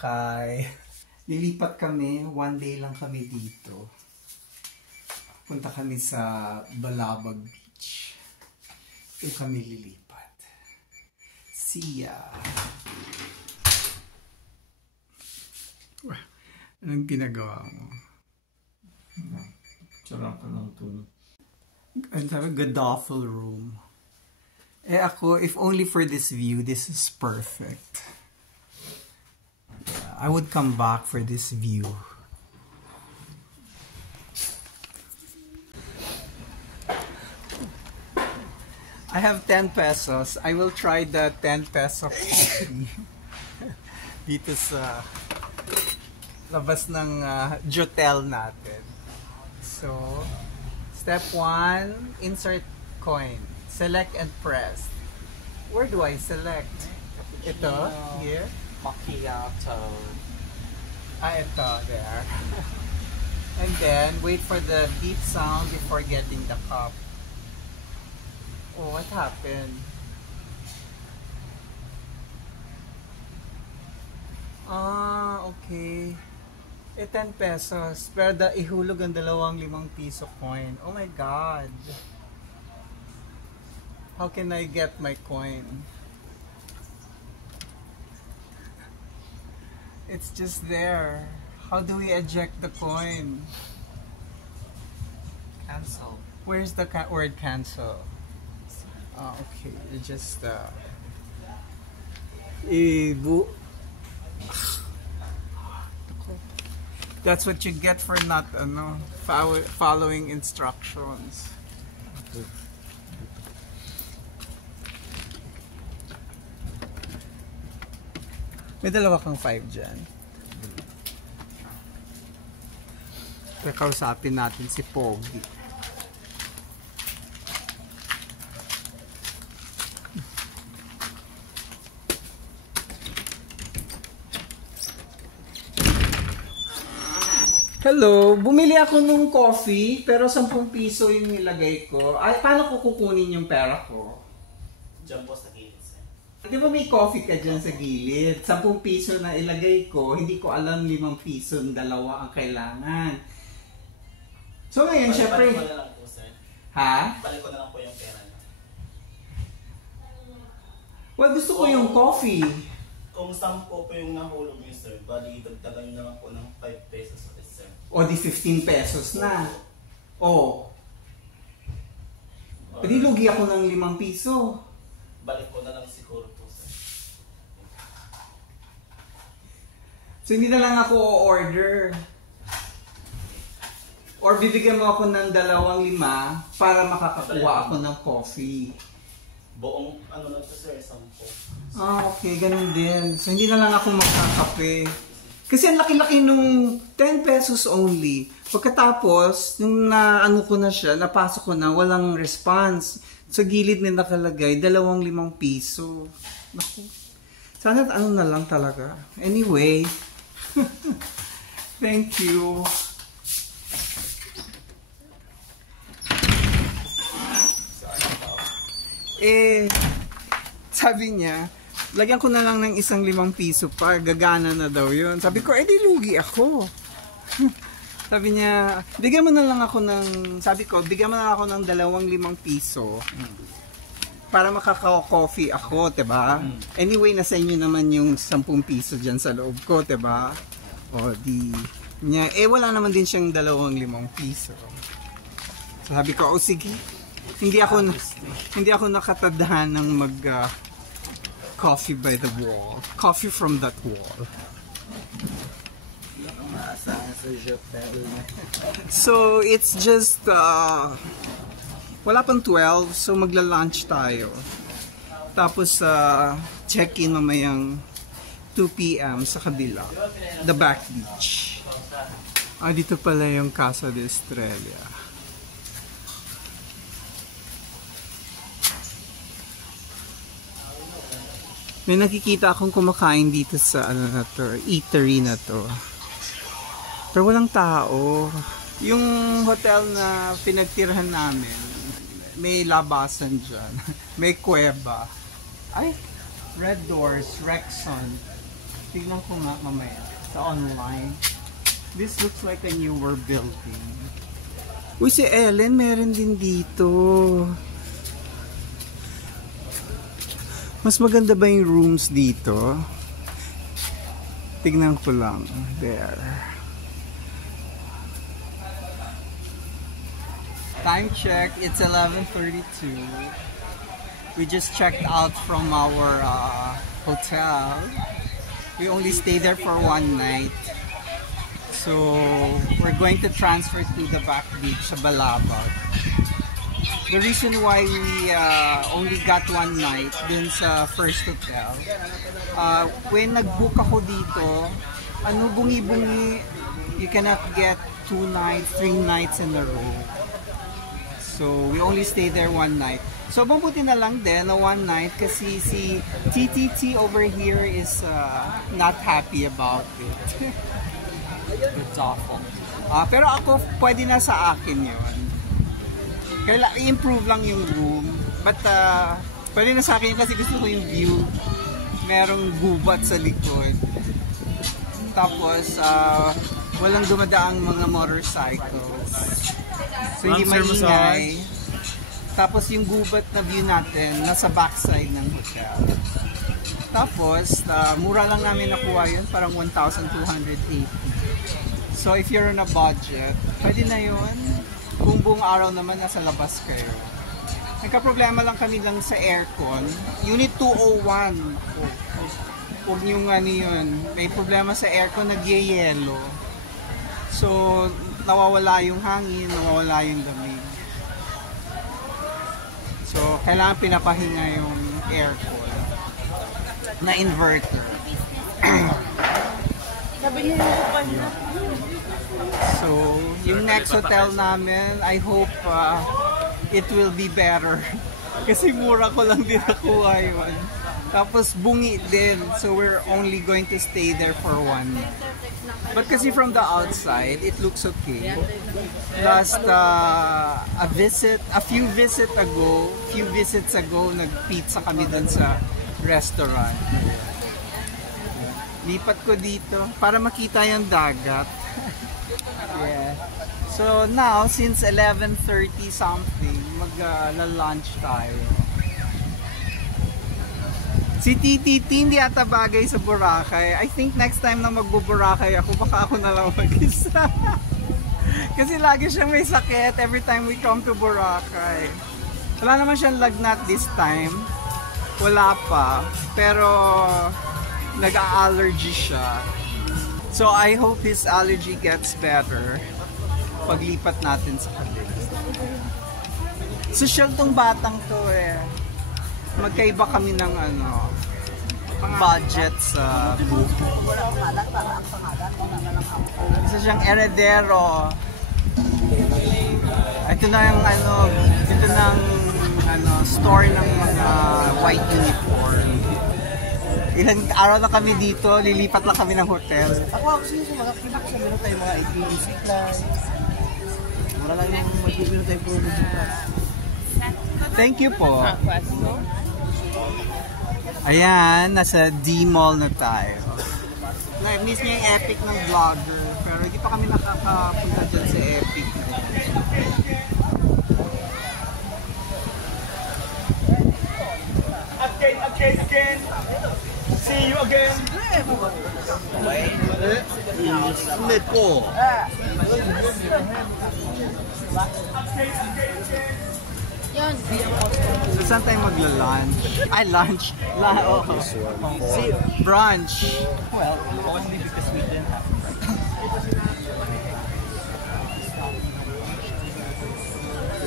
Boracay. Lilipat kami, one day lang kami dito. Punta kami sa Balabag Beach. Doon kami lilipat. See ya! Anong ginagawa mo? Tsara ka lang ito. Ang sabi, Godawful room. Eh ako, if only for this view, this is perfect. I would come back for this view. I have 10 pesos. I will try the 10 peso coffee. Dito sa labas ng Jotel natin. So, step 1, insert coin. Select and press. Where do I select? Ito? Here? Macchiato. Ito. There. And then, wait for the beep sound before getting the cup. Oh, what happened? Okay. 10 pesos. Pero ihulog ang 2 piso coin. Oh my God. How can I get my coin? It's just there. How do we eject the coin? Cancel. Where's the word cancel? Okay. You just That's what you get for not following instructions. May 2 kang 5 dyan. Kakausapin natin si Pogi. Hello, bumili ako nung coffee pero 10 piso yung nilagay ko. Ay, paano ko kukunin yung pera ko? Diyan po sa gilid, sir. Di ba may coffee ka dyan sa gilid? 10 piso na ilagay ko, hindi ko alam 5 piso, 2 ang kailangan. So ngayon, syempre... Balik ko na lang po, sir. Ha? Balik ko na lang po yung pera niyo. Well, gusto ko yung coffee. Kung 10 po yung nahulog niyo, sir, bali dagdagan niyo na lang po ng 5 pesos ulit, sir. O di 15 pesos na. O. Pwede lugi ako ng 5 piso. Balik ko na lang siguro po, sir. So hindi na lang ako o-order. Or bibigyan mo ako ng 2.5 para makakakuha ako ng coffee. Buong ano lang po, sir, 10. Okay, ganun din. So hindi na lang ako magkakape. Kasi ang laki-laki nung 10 pesos only. Pagkatapos, nung naano ko na siya, napasok ko na, walang response. Sa gilid na nakalagay, 2.5 piso. Naku. Sana ano na lang talaga. Anyway. Thank you. Sabi niya, lagyan ko na lang ng 5 piso pa, gagana na daw yun. Sabi ko, di lugi ako. Sabi niya, bigyan mo na lang ako ng, sabi ko, bigyan mo na lang ako ng 2.5 piso para makaka-coffee ako, diba? Anyway, nasa inyo naman yung 10 piso dyan sa loob ko, diba? O, di, niya, wala naman din siyang 2.5 piso. So, sabi ko, sige, hindi ako nakatadhan ng coffee by the wall. Coffee from that wall. So, it's just, wala pang 12, so magla-lunch tayo. Tapos, check-in mamayang 2 p.m. sa kabila. The back beach. Dito pala yung Casa de Estrella. May nakikita akong kumakain dito sa eatery na to. Pero walang tao. Yung hotel na pinagtirahan namin, may labasan dyan. May kuweba. Ay, Red Doors, Rexon. Tignan ko nga mamaya sa online. This looks like a newer building. Uy, si Ellen meron din dito. Mas maganda ba yung rooms dito? Tignan ko lang. There. Time check, it's 11:32. We just checked out from our hotel. We only stayed there for one night. So, we're going to transfer to the back beach sa Balabag. The reason why we only got one night dun sa first hotel, when nag-book ako dito, bungi-bungi, you cannot get 2 nights, 3 nights in a row. So, we only stayed there one night. So, mabuti na lang din na one night kasi si TTT over here is not happy about it. It's awful. Pero ako, pwede na sa akin yun. Kaya i-improve lang yung room. But, pwede na sa akin kasi gusto ko yung view. Merong gubat sa likod. Tapos, walang dumadaang mga motorcycles. So, hindi maingay. Tapos, yung gubat na view natin, nasa backside ng hotel. Tapos, mura lang namin nakuha yun. Parang 1,280. So, if you're on a budget, pwede na yun. Kung buong araw naman, nasa labas kayo. Nagka-problema lang kami lang sa aircon. Unit 201. Huwag niyong yun. May problema sa aircon, nagyayelo. So, nawawala yung hangin, nawawala yung lamig. So, kailangan pinapahinga yung aircon na inverter. So, yung next hotel namin, I hope it will be better. Kasi mura ko lang din nakuha yun. Tapos bungi din, so we're only going to stay there for one night. But kasi from the outside, it looks okay. Last a few visits ago, nag-pizza kami dun sa restaurant. Lipat ko dito para makita yung dagat. Yeah. So now, since 11:30 something, mag-lunch tayo. Si TTT hindi ata bagay sa Boracay. I think next time na mag-Boracay ako, baka ako na lang mag-isa. Kasi lagi siyang may sakit every time we come to Boracay. Wala naman siyang lagnat this time. Wala pa. Pero nag-allergy siya. So I hope his allergy gets better paglipat natin sa kabila. Social tong batang to eh. Magkaiba kami ng budget sa book. Isa siyang heredero. Ito na yung ito na ang store ng mga white uniform. Ilang araw na kami dito, lilipat lang kami ng hotel. Ako gusto nyo makakilak sa meron tayong mga music live. Wala lang yung mag-meron tayong puro music live. Thank you po. Ayan, nasa D-Mall na tayo. Na-miss niya yung Epic ng vlogger, pero hindi pa kami nakakapunta dyan sa Epic. Again. See you again. Sulit ko. So, saan tayo magla-lunch? Ay, lunch. See, brunch. Well, only because we didn't have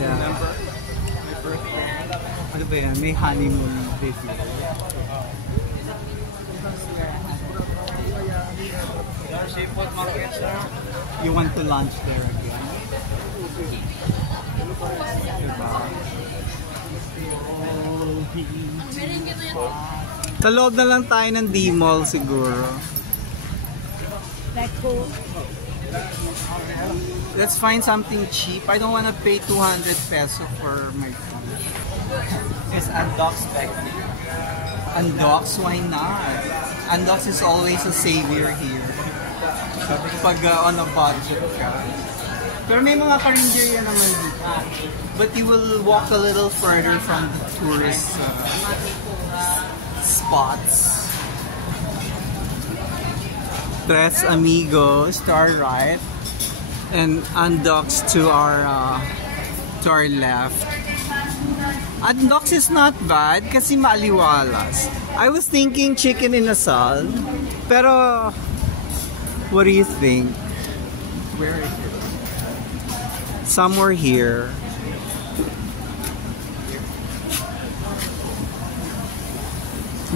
Yeah. Remember? My birthday. Ano ba yan? May honeymoon video. You want to lunch there again? Diba? Sa loob na lang tayo ng D-Mall siguro. Let's find something cheap. I don't want to pay 200 peso for my food. Is Undocs back? Undocs? Why not? Andox is always a savior here. Pag on a budget ka. Pero may mga karinderya naman dito. But you will walk a little further from the tourist spots. Tres Amigos to our right. And Andox to our left. Andox is not bad kasi maaliwalas. I was thinking chicken inasal. Pero, what do you think? Where is it? Somewhere here.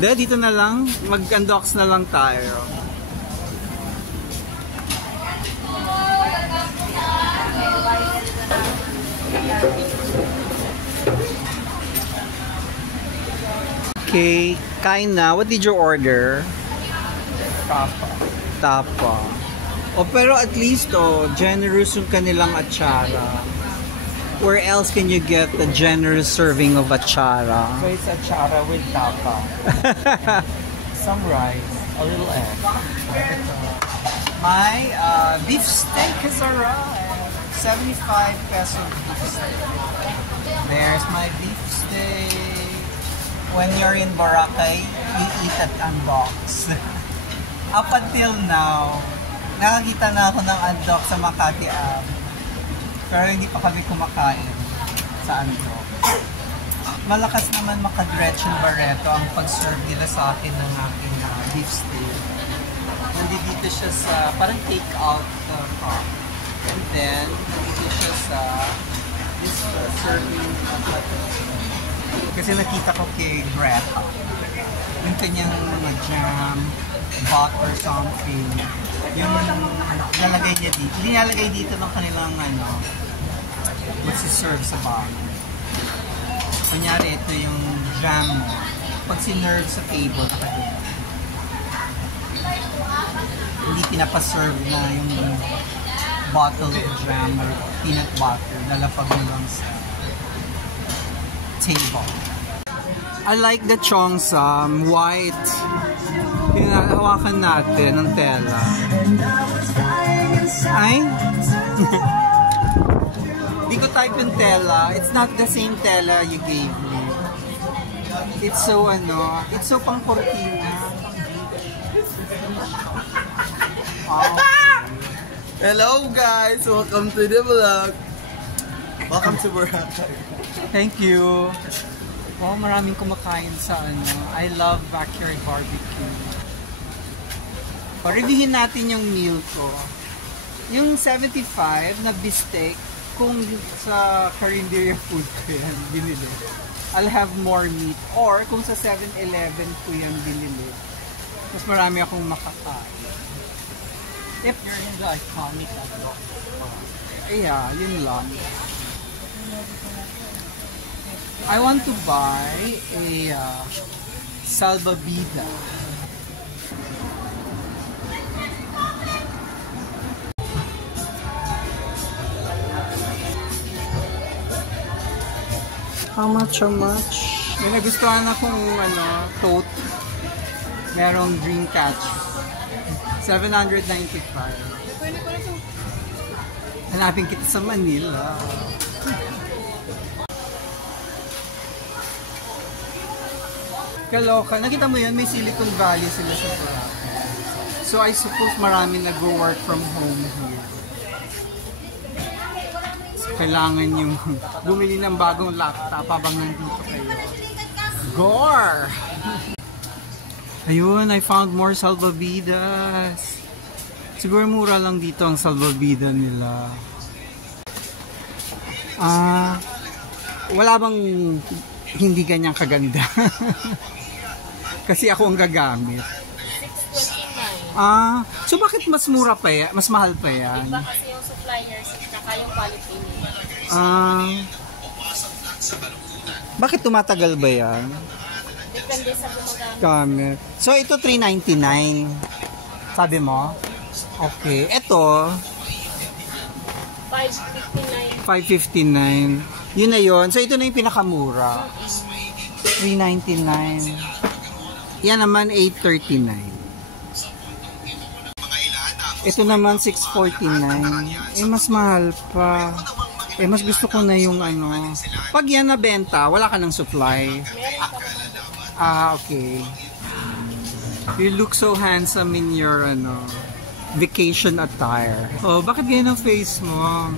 Dito na lang. Mag-Andox na lang tayo. Okay, kain na. What did you order? Tapa. Pero at least, generous yung kanilang atsara. Where else can you get a generous serving of atsara? So it's atsara with tapa. Some rice, a little egg. My beef steak has arrived. 75 peso beef steak. There's my beef steak. When you're in Boracay, you eat at Andox. Up until now, nakakita na ako ng Andox sa Makati Ave. Pero hindi pa kami kumakain sa Andox. Malakas naman Makadiretso Barreto ang pag-serve nila sa akin ng aking beef steak. Nandito siya sa parang take-out cup. And then, nandito siya sa this serving kasi nakita ko kay Greta. Yung kanyang mga jam, butter, something. Yung nalagay niya dito. Nilalagay dito ng kanilang serve sa bag. Kunyari, ito yung jam mo. Pag sinerve sa table, hindi pinapaserve na yung bottle of jam or peanut butter. Lalapag mo lang sa table. I like the cheongsam, white. Hinahawakan natin ng tela. Ay? Di ko type yung tela. It's not the same tela you gave me. It's so it's so pang cortina. Wow. Hello guys! Welcome to the vlog! Welcome to Boracay. Thank you. Oh, maraming kumakain sa I love backyard barbecue. Reviewin natin yung meal ko. Yung 75 na beefsteak, kung sa Carinderia food ko yan binili, I'll have more meat. Or kung sa 7-Eleven ko yan binili, mas marami akong makakain. If you're in the iconic yeah, yun lang. I want to buy a salbabida. How much? May nagustuhan akong tote. Merong dream catch. 795. Hanapin kita sa Manila. Kaloka. Nakita mo yun? May Silicon Valley sila sa Boracay. So I suppose marami nag-work from home here. So, kailangan yung bumili ng bagong laptop habang nandito kayo. Gore! Ayun, I found more salvavidas. Siguro mura lang dito ang salvavida nila. Wala bang hindi ganyang kaganda? Kasi ako ang gagamit. 629. So bakit mas mura pa yan? Mas mahal pa yan? Iba kasi yung suppliers at yung quality nila. Bakit tumatagal ba yan? Depende sa gumagamit. Gamit. So ito 399. Sabi mo? Okay. Ito 559. 559. Yun na yun. So ito na yung pinakamura. 399. Yan naman 839. Ito naman 649. Eh mas mahal pa. Eh mas gusto ko na yung ano. Pag yan nabenta, wala ka ng supply. Okay. You look so handsome in your ano vacation attire. Oh, bakit ganyan ang face mo?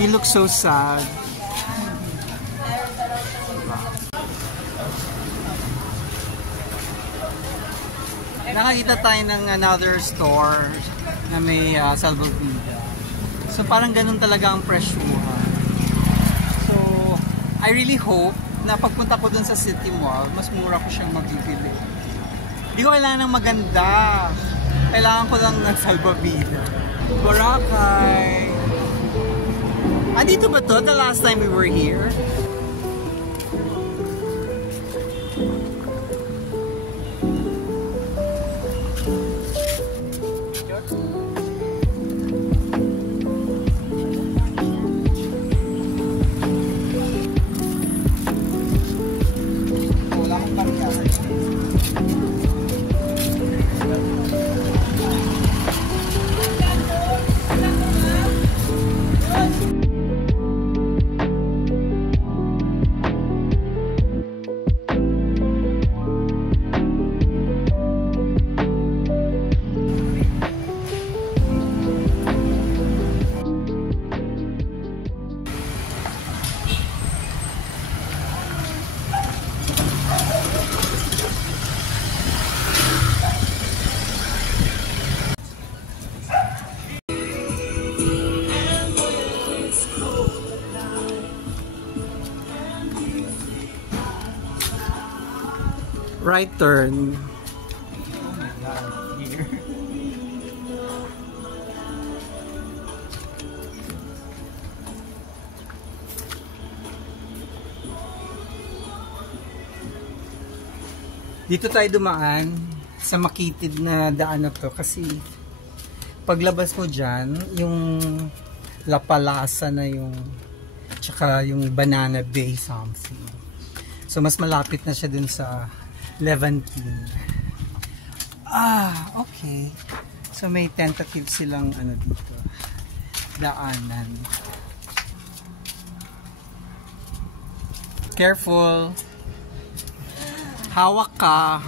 You look so sad. Nakakita tayo ng another store na may salvavida. So parang ganun talaga ang presyuhan. So I really hope na pagpunta ko dun sa City Mall, mas mura ko siyang mabibili. Hindi ko kailangan ng maganda. Kailangan ko lang ng salvavida. Boracay! Andito ba to? The last time we were here? Right turn. Oh my God, here. Dito tayo dumaan sa makitid na daan na to kasi paglabas mo dyan, yung Lapalasa na yung tsaka yung Banana Bay something. So mas malapit na siya dun sa Levantine. Okay. So may tentative silang ano dito. Daanan. Careful. Hawak ka.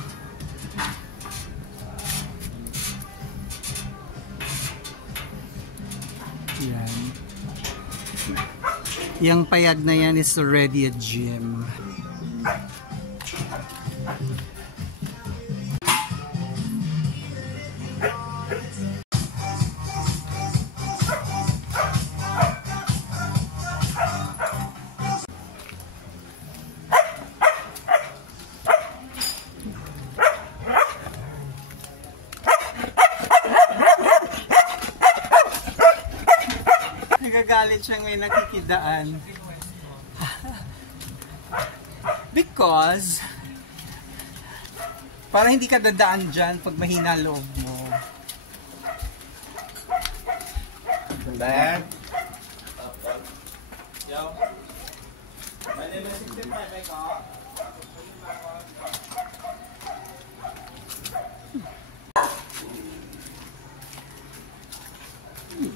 Yan. Yang payag na yan is already a gym. Nagagalit siyang may nakikidaan. Because para hindi ka dadaan dyan pag mahina loob mo. Dad? Yo. My name is 65, I got.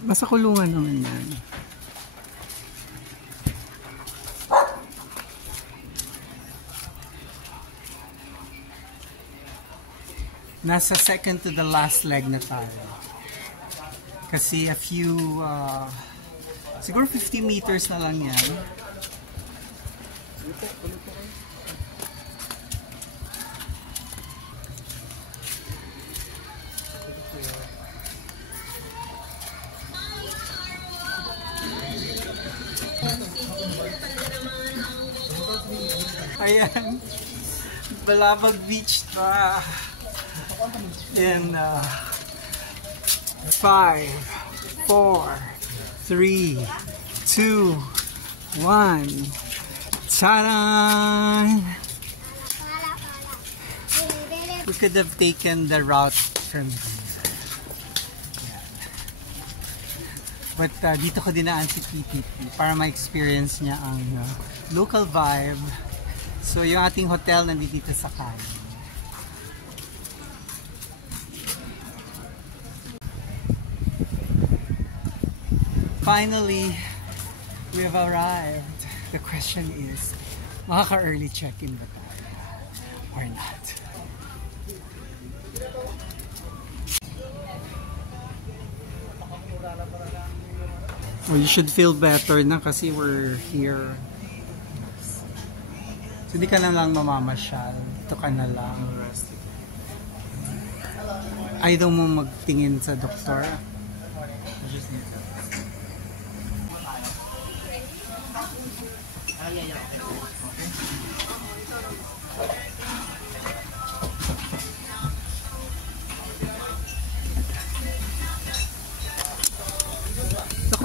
Basta kulungan naman yan. Nasa second to the last leg na tayo. Kasi a few, siguro 50 meters na lang yan. Ayan. Balabag Beach na. In 5, 4, 3, 2, 1. Taran! We could have taken the route from here. Ayan. But dito ko dinaan si PPP para ma-experience niya ang local vibe. So yung ating hotel nandito sa kanya. Finally, we have arrived. The question is, makaka-early check-in ba tayo or not? Well, you should feel better na kasi we're here. So, di ka na lang mamamasyal. Ito ka na lang. Ayaw mo magtingin sa doktor.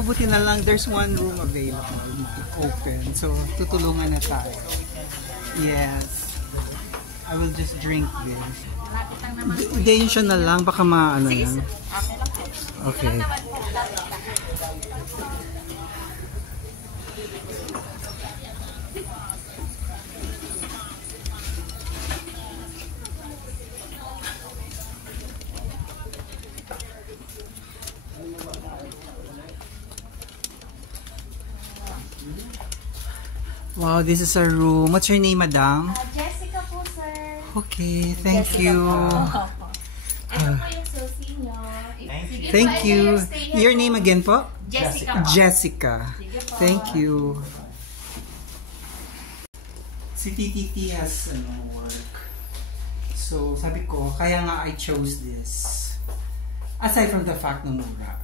Buti na lang, there's one room available na open. So, tutulungan na tayo. Yes. I will just drink this. Hindi yun siya na lang. Baka maano yan. Okay. Wow, this is our room. What's your name, madam? Jessica po, sir. Okay, thank you. Ito po yung susi nyo. Sige Thank po, you. enjoy stay here Your po. name again po? Jessica po. Jessica. Sige po. Thank you. Si TTT has work. So, sabi ko, kaya nga I chose this. Aside from the fact na mura.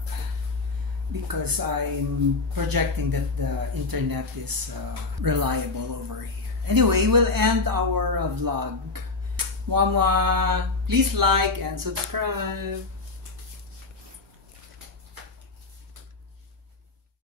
Because I'm projecting that the internet is reliable over here. Anyway, we'll end our vlog. Mwah mwah! Please like and subscribe.